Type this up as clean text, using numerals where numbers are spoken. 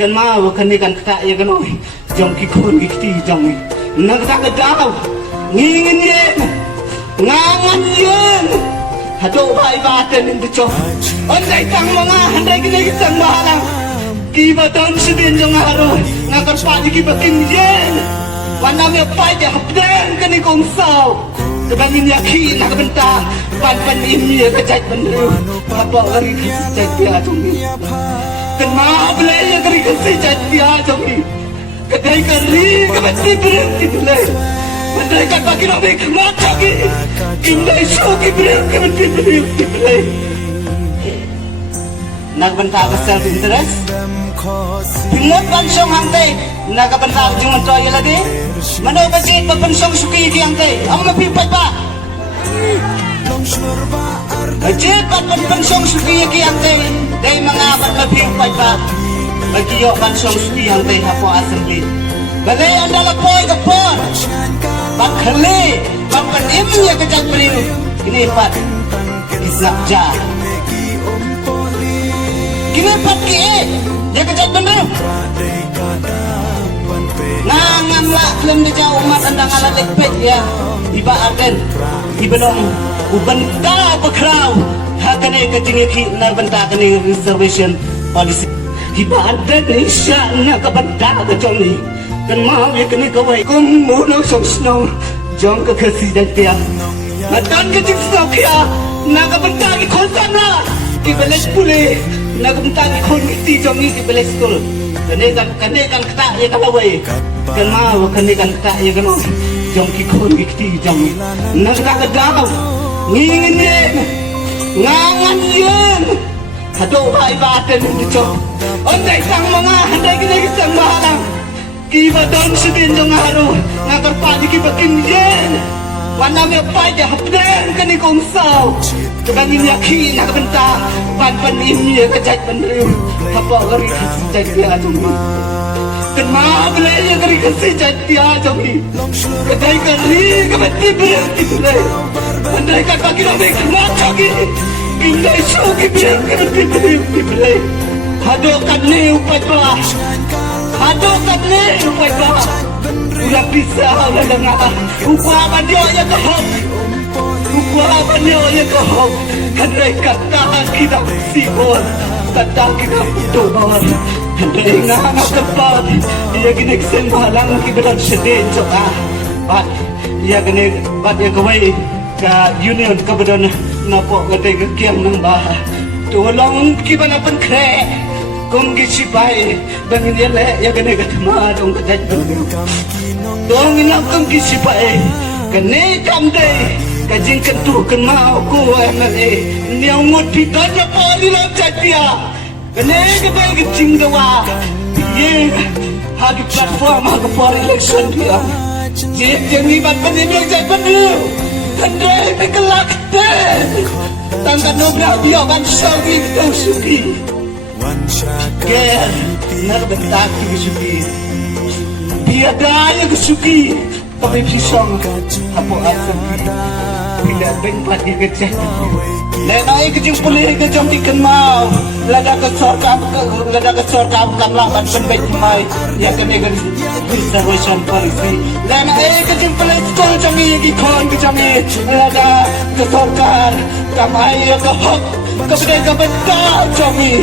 kan mau kan ni kan kata ya kan oi jong ki khon ki ti jong ni nak tak kedau ngingin ye ngangan ye hado bai ba ten in cho on dai tang mga handai ki ni sang malang ki ba ton sidin jong haro ngakar pa ki bakin ye wana me pai ya hapden kan ni kong sao Sebangin yakin nak bentar pan ini kejat bener apa lagi kejat dia jombi kenapa boleh ya kari kejat dia jombi kedai kari kemati berhenti boleh mereka bagi nabi kemati indah syuki berhenti kemati boleh nak bentar self interest Himut pansong hangtay nakabantao yung mantroy lagi mano kasi papansong suki hangtay ang mapipay pa Ajit papansong suki hangtay day mga mapipay pa Magiyo pansong suki hangtay hapo assembly balay ang dalapoy kapon Pakhali papanim niya kajag baliw Kinipat Isnakja Kinipat kiit Dia kejat bener Nangan lah belum dia umat andang ala lekpet ya Iba aden Ibelong ubenta bekrau Hakane kejingi ki narbenta kani reservation policy Iba aden isya na kabenta kejong ni Kan mau ya kani kawai Kung muna song snow Jong kekesi dan tiang Madan kejing snow kia Nakabenta ki konsan lah Ibeles pulih Nakabenta ki kon ti jong ni ibeles kul kane kan kata ya kalawai kan mau kane kan kata ya kan jong ki kon ki ti jong nak tak kedau ngingin ye ngangan ye hado bai ba ten di cho on dai sang mga handai ki sang malang ki ba don sidin jong haro ngakar pa ki bakin ye wana me pai ya hapden kani kong sao sebangin yakin nak benta pan ini kejat bener apa lagi kejat dia jombi kenapa boleh ya kari kejat dia jombi kedai kari kemati berhenti boleh andai kata kira baik mata gini indah syuki berhenti berhenti boleh hadokan ni upai bah hadokan ni upai bah udah bisa udah dengar upaman dia ya kehok upaman dia ya kehok andai kata kita sibol kata kita butuh bawah andai ngangap tepat dia gini kesembalang kita sedih coba bat dia gini bat dia kawai ke union kebetulan napok kedai kekiam nang bah tolong kita napen krek kong gisipai bangin dia le ya gini ketema dong kejat dong inap kong gisipai kene kamde kajing kentu kenal ku MLA niang ngut pitanya poli lo jatia kene kebe kecing dawa ye hagi platform hagi for election dia ye yang libat penimang jat bener kende kekelak deh tangkan nobra dia kan sogi tau suki ger nar bentak suki biadanya kesuki tapi pisong apa asam tidak bengpat di keceh nenai kecing pulih kecong diken mau lada kesor kam lambat penbaik mai ya kene kan reservation policy nenai kecing pulih kecong congi di kon kecongi lada kesor kam kamai ya kehok kebeda kebeda congi